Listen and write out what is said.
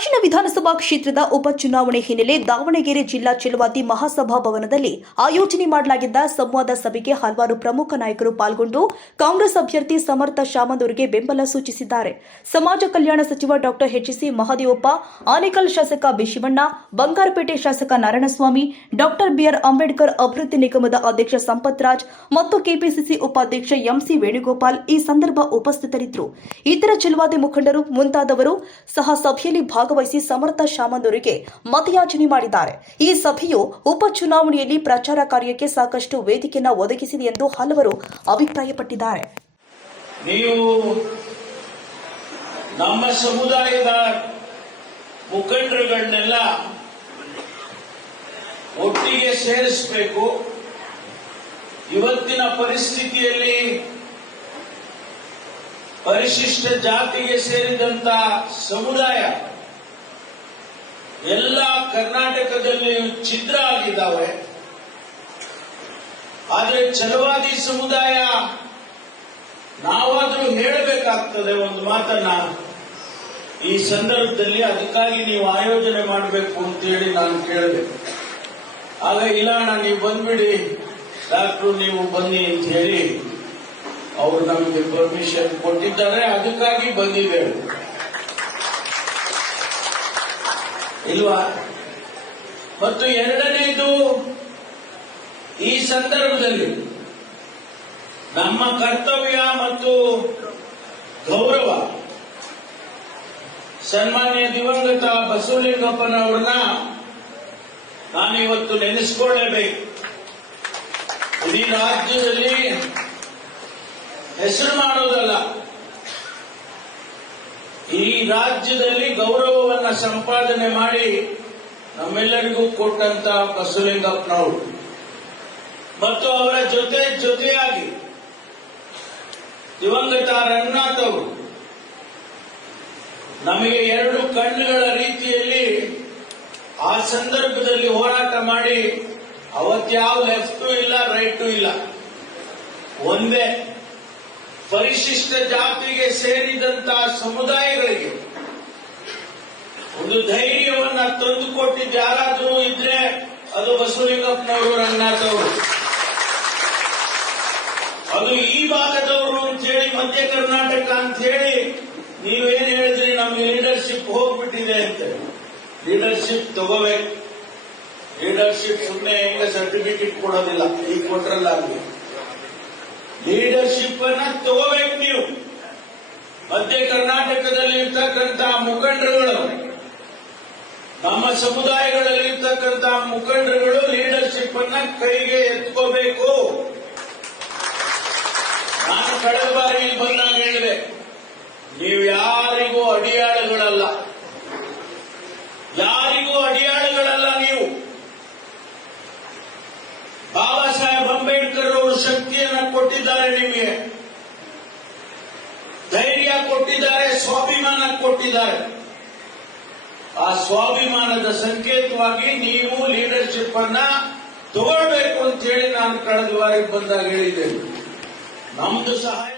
ದಕ್ಷಿಣ ವಿಧಾನಸಭಾ ಕ್ಷೇತ್ರದ ಉಪಚುನಾವಣೆ ಹಿನ್ನೆಲೆ ದಾವಣಗೆರೆ ಜಿಲ್ಲಾ ಛಲವಾದಿ ಮಹಾಸಭಾ ಭವನದಲ್ಲಿ ಆಯೋಜನೆ ಮಾಡಲಾಗಿದ್ದ ಸಂವಾದ ಸಭೆಗೆ ಹಲವಾರು ಪ್ರಮುಖ ನಾಯಕರು ಪಾಲ್ಗೊಂಡು ಕಾಂಗ್ರೆಸ್ ಅಭ್ಯರ್ಥಿ ಸಮರ್ಥ ಶಾಮನೂರಿಗೆ ಬೆಂಬಲ ಸೂಚಿಸಿದ್ದಾರೆ. ಸಮಾಜ ಕಲ್ಯಾಣ ಸಚಿವ ಡಾಕ್ಟರ್ ಎಚ್.ಸಿ. ಮಹದೇವಪ್ಪ, ಆನೇಕಲ್ ಶಾಸಕ ಬಿಶಿವಣ್ಣ, ಬಂಗಾರಪೇಟೆ ಶಾಸಕ ನಾರಾಯಣಸ್ವಾಮಿ, ಡಾಕ್ಟರ್ ಬಿ.ಆರ್. ಅಂಬೇಡ್ಕರ್ ಅಭಿವೃದ್ಧಿ ನಿಗಮದ ಅಧ್ಯಕ್ಷ ಸಂಪತ್ ರಾಜ್ ಮತ್ತು ಕೆಪಿಸಿಸಿ ಉಪಾಧ್ಯಕ್ಷ ಎಂ.ಸಿ. ವೇಣುಗೋಪಾಲ್ ಈ ಸಂದರ್ಭ ಉಪಸ್ಥಿತರಿದ್ದರು. ಇತರ ಛಲವಾದಿ ಮುಖಂಡರು ಮುಂತಾದವರು ಸಹ ಸಭೆಯಲ್ಲಿ ಭಾಗವಹಿಸಿ ಸಮರ್ಥ ಶಾಮನೂರಿಗೆ ಮತಯಾಚನೆ ಮಾಡಿದ್ದಾರೆ. ಈ ಸಭೆಯು ಉಪಚುನಾವಣೆಯಲ್ಲಿ ಪ್ರಚಾರ ಕಾರ್ಯಕ್ಕೆ ಸಾಕಷ್ಟು ವೇದಿಕೆಯನ್ನು ಒದಗಿಸಿದೆ ಎಂದು ಹಲವರು ಅಭಿಪ್ರಾಯಪಟ್ಟಿದ್ದಾರೆ. ನೀವು ನಮ್ಮ ಸಮುದಾಯದ ಮುಖಂಡರುಗಳನ್ನೆಲ್ಲ ಒಟ್ಟಿಗೆ ಸೇರಿಸಬೇಕು. ಇವತ್ತಿನ ಪರಿಸ್ಥಿತಿಯಲ್ಲಿ ಪರಿಶಿಷ್ಟ ಜಾತಿಗೆ ಸೇರಿದಂತ ಸಮುದಾಯ ಎಲ್ಲ ಕರ್ನಾಟಕದಲ್ಲಿ ಛಿದ್ರ ಆಗಿದ್ದಾವೆ. ಆದರೆ ಛಲವಾದಿ ಸಮುದಾಯ ನಾವಾದರೂ ಹೇಳಬೇಕಾಗ್ತದೆ ಒಂದು ಮಾತನ್ನ ಈ ಸಂದರ್ಭದಲ್ಲಿ. ಅದಕ್ಕಾಗಿ ನೀವು ಆಯೋಜನೆ ಮಾಡಬೇಕು ಅಂತೇಳಿ ನಾನು ಕೇಳಿದೆ. ಆಗ ಇಲ್ಲ ಅಣ್ಣ ನೀವು ಬಂದ್ಬಿಡಿ ಡಾಕ್ಟ್ರು, ನೀವು ಬನ್ನಿ ಅಂತ ಹೇಳಿ ಅವರು ನಮಗೆ ಪರ್ಮಿಷನ್ ಕೊಟ್ಟಿದ್ದಾರೆ. ಅದಕ್ಕಾಗಿ ಬಂದಿದ್ದೇವೆ ಇಲ್ವಾ? ಮತ್ತು ಎರಡನೇದು, ಈ ಸಂದರ್ಭದಲ್ಲಿ ನಮ್ಮ ಕರ್ತವ್ಯ ಮತ್ತು ಗೌರವ ಸನ್ಮಾನ್ಯ ದಿವಂಗತ ಬಸವಲಿಂಗಪ್ಪನವ್ರನ್ನ ನಾನಿವತ್ತು ನೆನೆಸಿಕೊಳ್ಳಬೇಕು. ಇಡೀ ರಾಜ್ಯದಲ್ಲಿ ಹೆಸರು ಮಾಡೋದಲ್ಲ, ಈ ರಾಜ್ಯದಲ್ಲಿ ಗೌರವವನ್ನ ಸಂಪಾದನೆ ಮಾಡಿ ನಮ್ಮೆಲ್ಲರಿಗೂ ಕೊಟ್ಟಂತ ಬಸವಲಿಂಗಪ್ಪನವರು ಮತ್ತು ಅವರ ಜೊತೆಯಾಗಿ ದಿವಂಗತ ರಂಗನಾಥ್ ಅವರು ನಮಗೆ ಎರಡು ಕಣ್ಣುಗಳ ರೀತಿಯಲ್ಲಿ ಆ ಸಂದರ್ಭದಲ್ಲಿ ಹೋರಾಟ ಮಾಡಿ ಅವತ್ಯಾವ ಲೆಫ್ಟು ಇಲ್ಲ ರೈಟು ಇಲ್ಲ, ಒಂದೇ ಪರಿಶಿಷ್ಟ ಜಾತಿಗೆ ಸೇರಿದಂತಹ ಸಮುದಾಯಗಳಿಗೆ ಒಂದು ಧೈರ್ಯವನ್ನ ತಂದುಕೊಟ್ಟಿದ್ದು ಯಾರಾದರೂ ಇದ್ರೆ ಅದು ಬಸವಲಿಂಗಪ್ಪನವರು, ರಂಗನಾಥ್ ಅವರು. ಅದು ಈ ಭಾಗದವರು ಅಂತ ಹೇಳಿ, ಮಧ್ಯ ಕರ್ನಾಟಕ ಅಂತ ಹೇಳಿ ನೀವೇನ್ ಹೇಳಿದ್ರಿ, ನಮ್ಗೆ ಲೀಡರ್ಶಿಪ್ ಹೋಗ್ಬಿಟ್ಟಿದೆ ಅಂತ. ಲೀಡರ್ಶಿಪ್ ತಗೋಬೇಕು. ಲೀಡರ್ಶಿಪ್ ಸುಮ್ಮನೆ ಹೆಂಗ ಸರ್ಟಿಫಿಕೇಟ್ ಕೊಡೋದಿಲ್ಲ, ಈಗ ಕೊಟ್ರಲ್ಲ ಅಲ್ಲಿ. ಲೀಡರ್ಶಿಪ್ ಅನ್ನ ತಗೋಬೇಕು ನೀವು. ಮಧ್ಯ ಕರ್ನಾಟಕದಲ್ಲಿ ಇರ್ತಕ್ಕಂಥ ಮುಖಂಡರುಗಳು, ನಮ್ಮ ಸಮುದಾಯಗಳಲ್ಲಿ ಇರ್ತಕ್ಕಂಥ ಮುಖಂಡರುಗಳು ಲೀಡರ್ಶಿಪ್ ಅನ್ನ ಕೈಗೆ ಎತ್ಕೋಬೇಕು. ನಾನು ಕಳೆದ ಬಾರಿ ಬಂದಾಗ ಹೇಳಿದೆ, ನೀವು ಯಾರಿಗೂ ಅಡಿಯಾಳುಗಳಲ್ಲ, ಯಾರಿಗೂ ಅಡಿಯಾಳುಗಳಲ್ಲ. ನೀವು ಬಾಬಾ ಸಾಹೇಬ್ ಅಂಬೇಡ್ಕರ್ ಅವರು ಶಕ್ತಿಯನ್ನ ಕೊಟ್ಟಿದ್ದಾರೆ, ನಿಮಗೆ ಧೈರ್ಯ ಕೊಟ್ಟಿದ್ದಾರೆ, ಸ್ವಾಭಿಮಾನ ಕೊಟ್ಟಿದ್ದಾರೆ. ಆ ಸ್ವಾಭಿಮಾನದ ಸಂಕೇತವಾಗಿ ನೀವು ಲೀಡರ್ಶಿಪ್ ಅನ್ನ ತಗೊಳ್ಬೇಕು ಅಂತ ಹೇಳಿ ನಾನು ಕಳೆದ ಬಾರಿ ಬಂದಾಗ ಹೇಳಿದ್ದೇನೆ. ನಮ್ದು ಸಹಾಯ